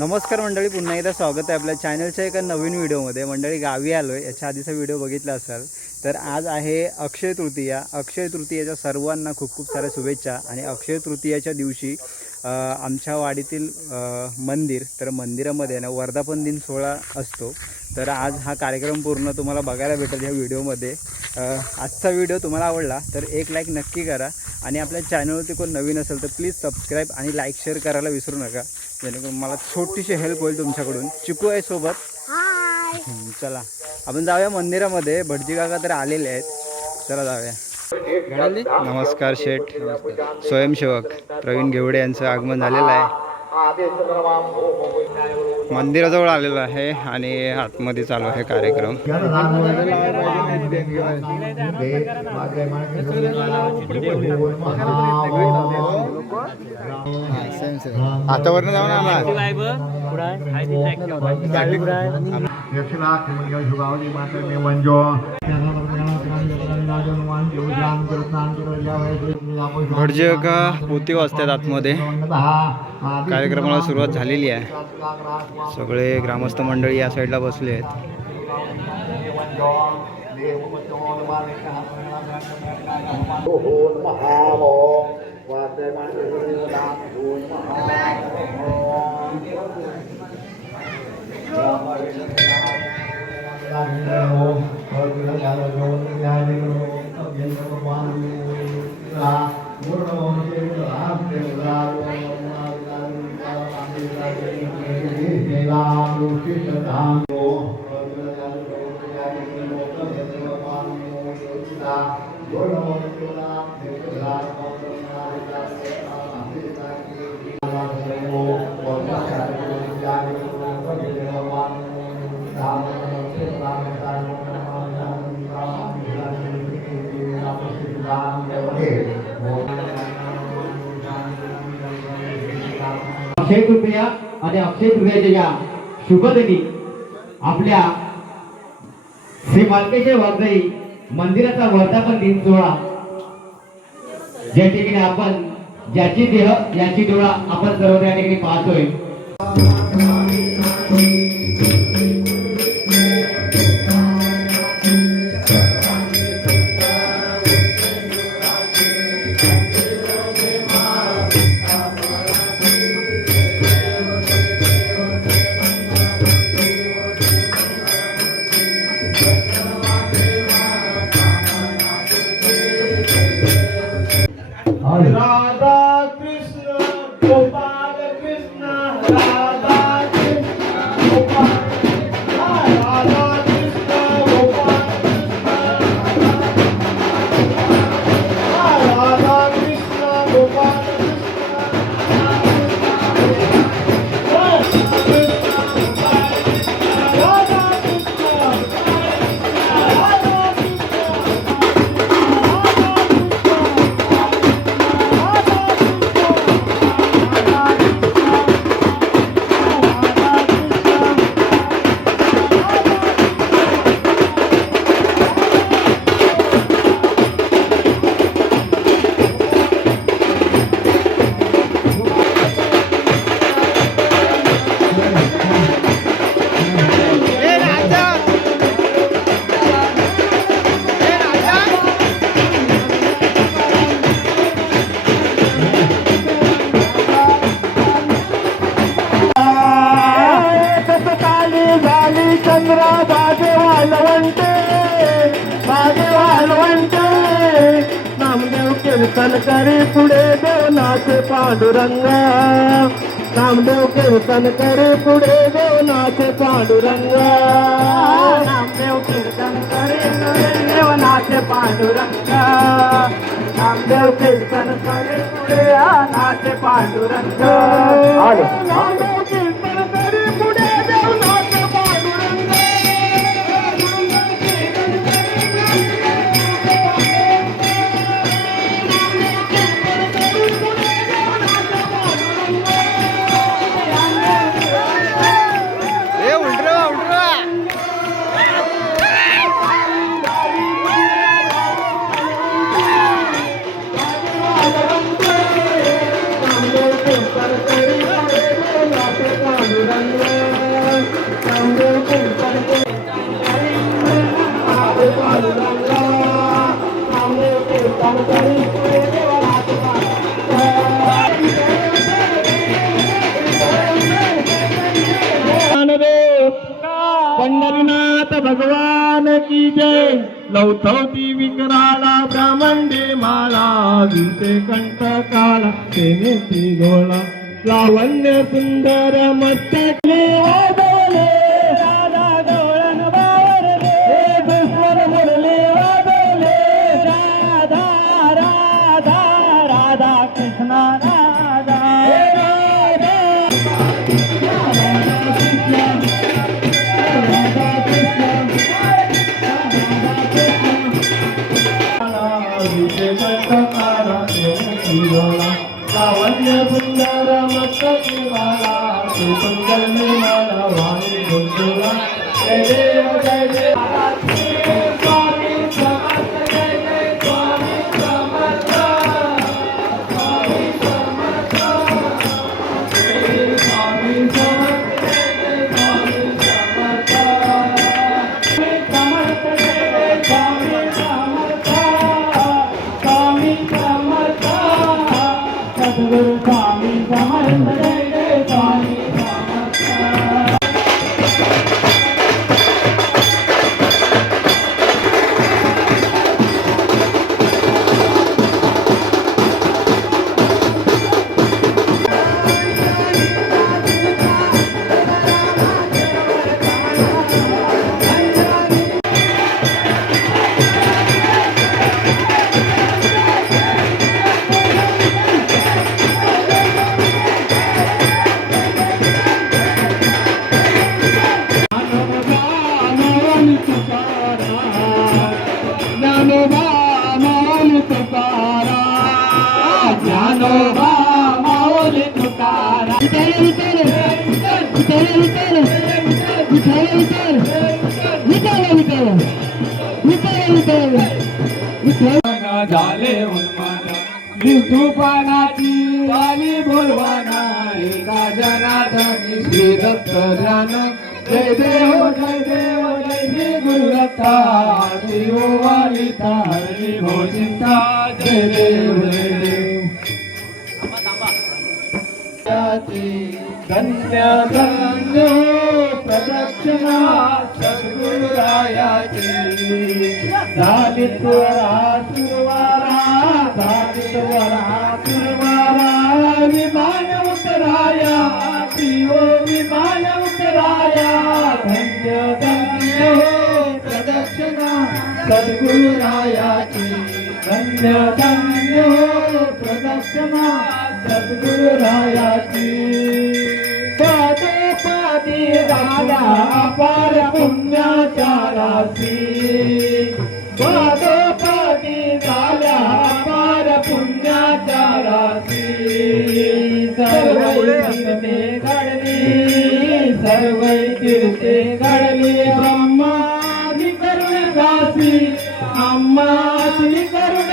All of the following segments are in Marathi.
नमस्कार मंडळी पुन्हा एकदा स्वागत आहे आपल्या चॅनलच्या एका नवीन व्हिडिओमध्ये मंडळी गावी आलो आहे याच्या आधीचा व्हिडिओ बघितला असाल तर आज आहे अक्षय तृतीया. अक्षय तृतीयाच्या सर्वांना खूप खूप साऱ्या शुभेच्छा आणि अक्षय तृतीयाच्या दिवशी आमच्या वाडीतील मंदिर तर मंदिरामध्ये ना वर्धापन दिन सोहळा असतो. तर आज हा कार्यक्रम पूर्ण तुम्हाला बघायला भेटेल ह्या व्हिडिओमध्ये. आजचा व्हिडिओ तुम्हाला आवडला तर एक लाईक नक्की करा. आणि आपल्या चॅनलवरती कोण नवीन असेल तर प्लीज सबस्क्राईब आणि लाईक शेअर करायला विसरू नका. जेणेकरून मला छोटीशी हेल्प होईल तुमच्याकडून. चिकू आहे सोबत. चला. आपण जाऊया मंदिरामध्ये. भटजी काका तर आलेले आहेत. चला जाऊया. नमस्कार शेठ स्वयंसेवक प्रवीण घेवडे यांचं आगमन झालेलं आहे. मंदिराजवळ आलेलो आहे आणि आतमध्ये चालू आहे कार्यक्रम. आता भटजी का पोती वाजतात आतमध्ये. कार्यक्रमाला सुरुवात झालेली आहे. सगळे ग्रामस्थ मंडळी या साईडला बसले आहेत. अक्षय तृतीया आणि अक्षय तृतीयाच्या या शुभदिनी आपल्या श्री मालकेश्वर वाजई मंदिराचा वर्धापन दिन सोहळा. ज्या ठिकाणी आपण ज्याची देह याची डोळा आपण सर्व त्या ठिकाणी पाहतोय. पांडुरंग नामदेव कीर्तन करी पुढे देवनाथ पांडुरंग. नामदेव कीर्तन करी पुढे देवनाथ पांडुरंग. नामदेव कीर्तन करी पुढे नाथ पांडुरंग. नामदेव लवथवती विकराला ब्राह्मंडे माला विते कंठ काला तेने ती गोळा लावण्य सुंदर मस्तकले पानाची वाली बोलवाना एका जनाथानी श्री दत्त ज्ञान. जय देव जय देव जय श्री गुरुदत्ता. देव वालिता हरी हो चिंता जय देव जय देव. धन्य धन्य प्रदक्षिणा सद्गुरुरायाची. झाली त्वरा सुरवारा विमान उतराया पिओ विमान उतराया धन्य धन्य हो प्रदक्षिणा सद्गुरुरायाची धन्य धन्य हो प्रदक्षिणा सद्गुरुरायाची पादे पादी राजा पुण्याच्या राशी पादे திருத்தே கடலே சர்வை திருத்தே கடலே பிரம்மா கருண அம்மா கருண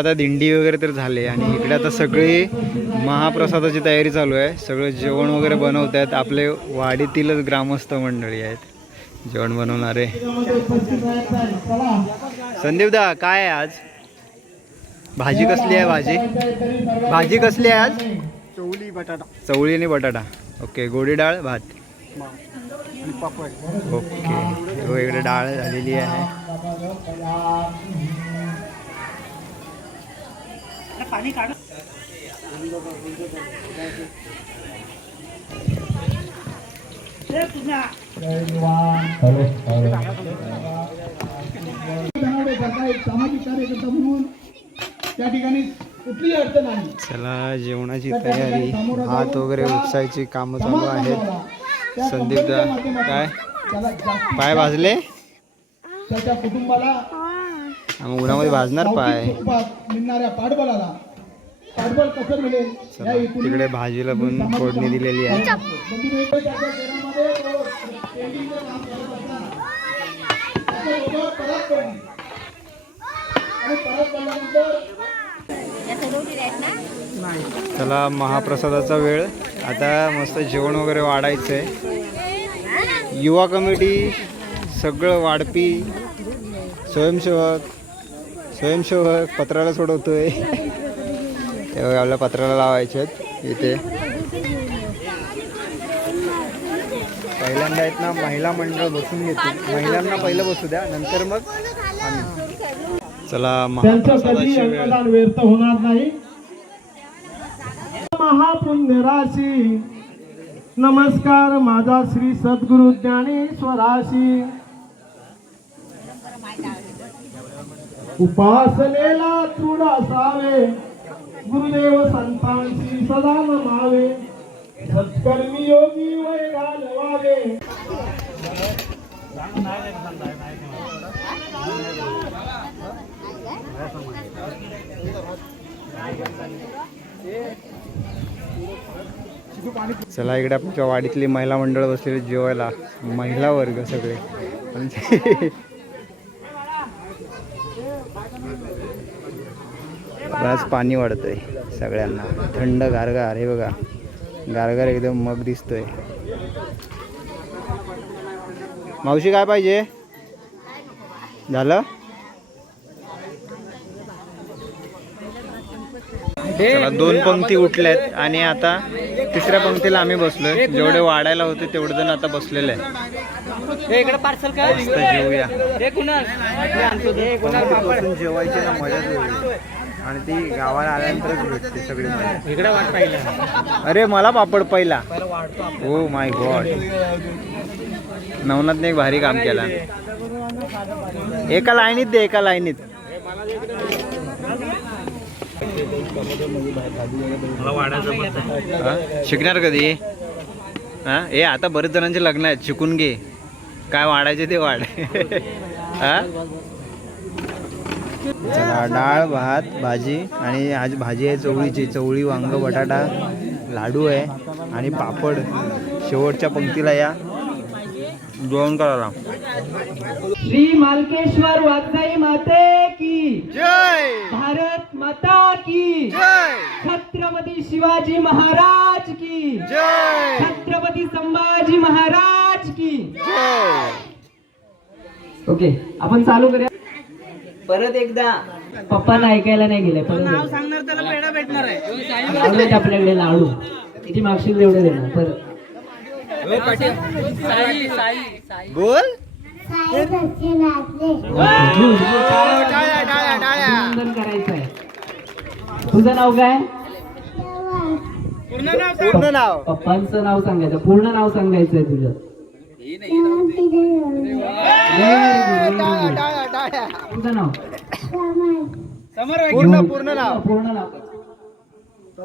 आता दिंडी वगैरे तर झाले आणि इकडे आता सगळी महाप्रसादाची तयारी चालू आहे. सगळं जेवण वगैरे बनवत आहेत आपले वाडीतीलच ग्रामस्थ मंडळी आहेत. जेवण बनवणारे. संदीप दा काय आहे आज? भाजी कसली आहे भाजी? भाजी कसली आहे आज? चवली बटाटा. चवळी आणि बटाटा. ओके गोडी डाळ भात? ओके. हो इकडे डाळ झालेली आहे. धनावडे करता एक सामाजिक कार्यकर्ता म्हणून त्या ठिकाणी कुठलीही अडचण आली चला जेवणाची तयारी भात वगैरे उपसायची कामं चालू आहेत. त्या संदीप दा कंपनीच्या माध्यमातून काय पाय भाजले त्याच्या कुटुंबाला उन्हामध्ये भाजणार पाय. मिळणाऱ्या कसं मिळेल. तिकडे भाजीला पण फोडणी दिलेली आहे. चला महाप्रसादाचा वेळ. आता मस्त जेवण वगैरे वाढायचं आहे युवा कमिटी सगळं वाढपी स्वयंसेवक स्वयंसेवक पत्राला सोडवतोय. ते बघा, आपल्या पत्राला लावायचे आहेत इथे. पहिल्यांदा आहेत ना महिला मंडळ बसून घेते महिलांना पहिलं बसू द्या नंतर मग चला अंगदान व्यर्थ होणार नाही? महापुण्य राशी. नमस्कार माझा श्री सद्गुरु ज्ञानेश्वराशी उपासनेला तृढ असावे. गुरुदेव संतांशी सदा नमावे सत्कर्मी योगी वय घालवावे. चला इकडे आमच्या वाडीतली महिला मंडळ बसलेली जेवायला. महिला वर्ग सगळे. म्हणजे आज पाणी वाढतंय सगळ्यांना. थंड गारगार हे बघा. गारगार एकदम मग दिसतोय. मावशी काय पाहिजे? झालं? चला दोन पंक्ती उठल्यात आणि आता तिसऱ्या पंक्तीला आम्ही बसलोय. जेवढे वाढायला होते तेवढे जण आता बसलेले आहे इकडे पार्सल जेवूया. हे हे हे जेवायची ना वेगळी आणि ती गावाला आल्यानंतरच भेटते सगळी मजा इकडे वाट पाहिलं. अरे मला पापड पहिला. हो माय गॉड नवनाथने एक भारी काम केला. एका लाईनीत दे एका लाईनीत. हा? शिकणार कधी? हा? हे आता बरेच जणांचे लग्न आहेत. शिकून घे. काय वाढायचे ते वाढ. हा? चला डाळ भात भाजी आणि आज भाजी आहे चवळीची. चवळी वांग बटाटा लाडू आहे आणि पापड. शेवटच्या पंक्तीला या. जेवण करायला. श्री मालकेश्वर वागदाई माते की. जय! भारत माता की. जय! छत्रपती शिवाजी महाराज की. जय! छत्रपती संभाजी महाराज की. जय! ओके आपण चालू करूया. परत एकदा. पप्पांना ऐकायला नाही गेले नाव सांगणार त्याला पेढा भेटणार आहे. आपल्याकडे लाडू. किती मागशील तेवढे देणार परत. बोल. करायचं आहे तुझं नाव काय? पूर्ण नाव पप्पांचं नाव सांगायचं. पूर्ण नाव सांगायचं आहे तुझं. पूर्ण पूर्ण नाव पूर्ण नाव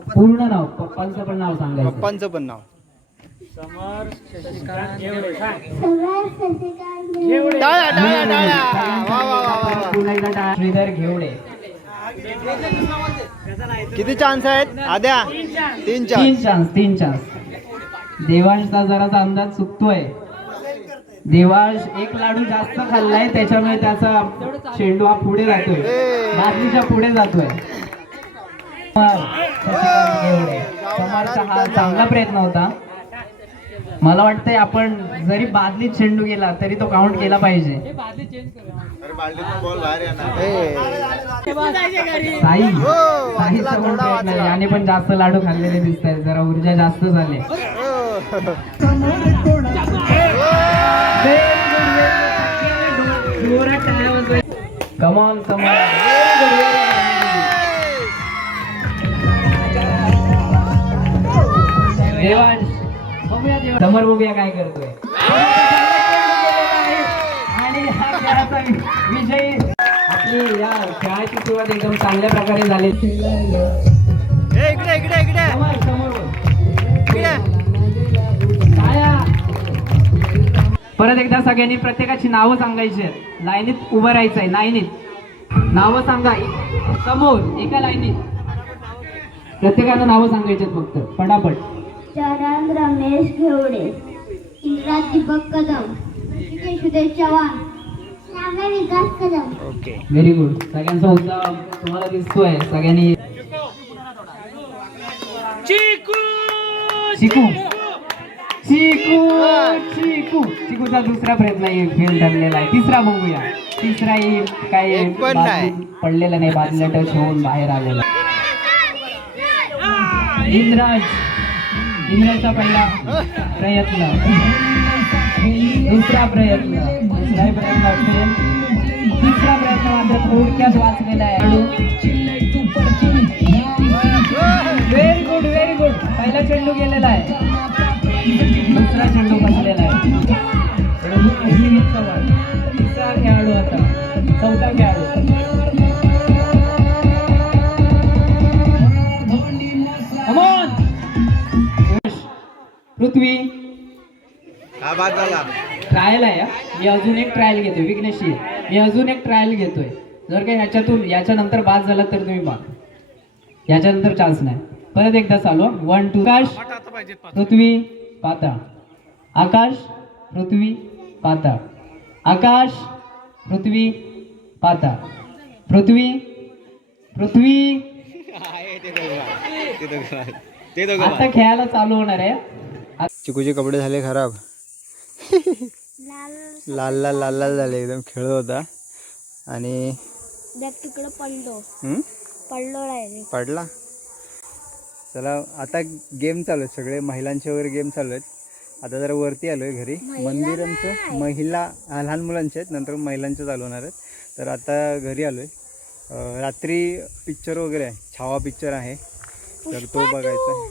पूर्ण नाव पप्पांचं पण नाव सांगा पप्पांचं पण नाव टाळ्या टाळ्या टाळ्या वा वा वा वा वा. पुन्हा एकदा टाळ्या. श्रीधर घेवडे किती चान्स आहेत आद्या तीन तीन चान्स तीन चान्स देवांशचा जराचा अंदाज चुकतोय देवांश एक लाडू जास्त खाल्लाय त्याच्यामुळे त्याचा चेंडू हा पुढे जातोय. बादलीच्या पुढे जातोय. समरचा हा चांगला प्रयत्न होता. मला वाटतंय आपण जरी बादलीत चेंडू गेला तरी तो काउंट केला पाहिजे. साई साई प्रयत्न आहे. याने पण जास्त लाडू खाल्लेले दिसत आहेत जरा ऊर्जा जास्त झाली. कमॉन कमॉन देवांश समोर बघूया काय करतोय आणि हा खेळाचा वि- विजयी आपली या खेळाची सुरुवात एकदम चांगल्या प्रकारे झाली इकडे इकडे इकडे समोर परत एकदा सगळ्यांनी प्रत्येकाची नावं सांगायची आहेत. लाईनीत उभं राहायचं आहे लाईनीत. नावं सांगा. समोर एका लाईनीत. प्रत्येकानं नावं सांगायची आहेत फक्त. पटापट चरण रमेश घेवडे इंद्राज दीपक कदम सुदेश चव्हाण नामे Vikas Kadam. Okay. Very good सगळ्यांचा उत्साह तुम्हाला दिसतोय. सगळ्यांनी चिकू. चिकू चिकू. चिकूचा दुसरा प्रयत्न फेल ठरलेला आहे. तिसरा बघूया. तिसराही काही एक पण नाही. बाजू पडलेला नाही. बाजूला टच होऊन बाहेर आलेला इंद्राज. इंद्राजचा पहिला प्रयत्न. दुसरा प्रयत्न. दुसराही प्रयत्न फेल तिसरा प्रयत्न मात्र थोडक्यात वाचलेला आहे. व्हेरी गुड व्हेरी गुड पहिला चेंडू गेलेला आहे. दुसरा चेंडू बसलेला आहे अभिजित चव्हाण तिसरा खेळाडू आता चौथा खेळाडू. पृथ्वी. हा बाद झाला. ट्रायल आहे. मी अजून एक ट्रायल घेतोय विघ्नेशी मी अजून एक ट्रायल घेतोय. जर काही ह्याच्यातून याच्यानंतर बाद झाला तर तुम्ही बाद याच्यानंतर चान्स नाही. परत एकदा चालू वन टू आकाश पृथ्वी. पाताळ आकाश पृथ्वी पाताळ आकाश पृथ्वी पाताळ पृथ्वी पृथ्वी. ते दोघं आता खेळायला चालू होणार आहे. चिकूचे कपडे झाले खराब. लाल लाल लाल लाल झाले एकदम खेळत होता. आणि तिकडं पडलो. हम्म? पडलो पडला? चला आता गेम चालू आहेत. सगळे महिलांचे वगैरे गेम चालू आहेत. आता जरा वरती आलोय घरी. मंदिरांचं महिला हा, लहान मुलांचे आहेत. नंतर महिलांचे चालू होणार आहेत. तर आता घरी आलोय. अं, रात्री पिक्चर वगैरे आहे. छावा पिक्चर आहे. तर तो बघायचा आहे.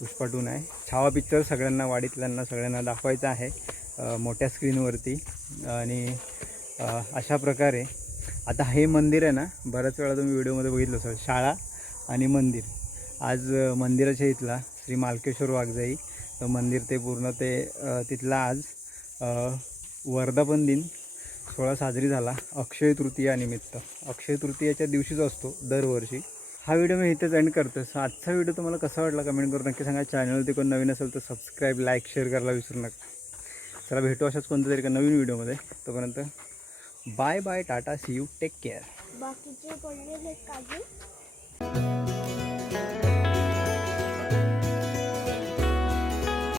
पुष्पा टू नाही. छावा पिक्चर सगळ्यांना वाडीतल्यांना सगळ्यांना दाखवायचा आहे. मोठ्या स्क्रीनवरती आणि अशा प्रकारे. आता हे मंदिर आहे ना बऱ्याच वेळा तुम्ही व्हिडिओमध्ये बघितलं असेल. शाळा आणि मंदिर. आज मंदिराच्या इथला श्री मालकेश्वर वाघजाई तर मंदिर ते पूर्ण ते तिथला आज वर्धापन दिन सोहळा साजरी झाला अक्षय तृतीयानिमित्त अक्षय तृतीयाच्या दिवशीच असतो दरवर्षी. हा व्हिडिओ मी इथेच एंड करतो सो आजचा व्हिडिओ तुम्हाला कसा वाटला कमेंट करून नक्की सांगा. चॅनलवरती कोण नवीन असेल तर सबस्क्राईब लाईक शेअर करायला विसरू नका. चला भेटू अशाच कोणत्या तरी एका नवीन व्हिडिओमध्ये. तोपर्यंत bye bye tata see you take care बाकीचे काजू Thank you.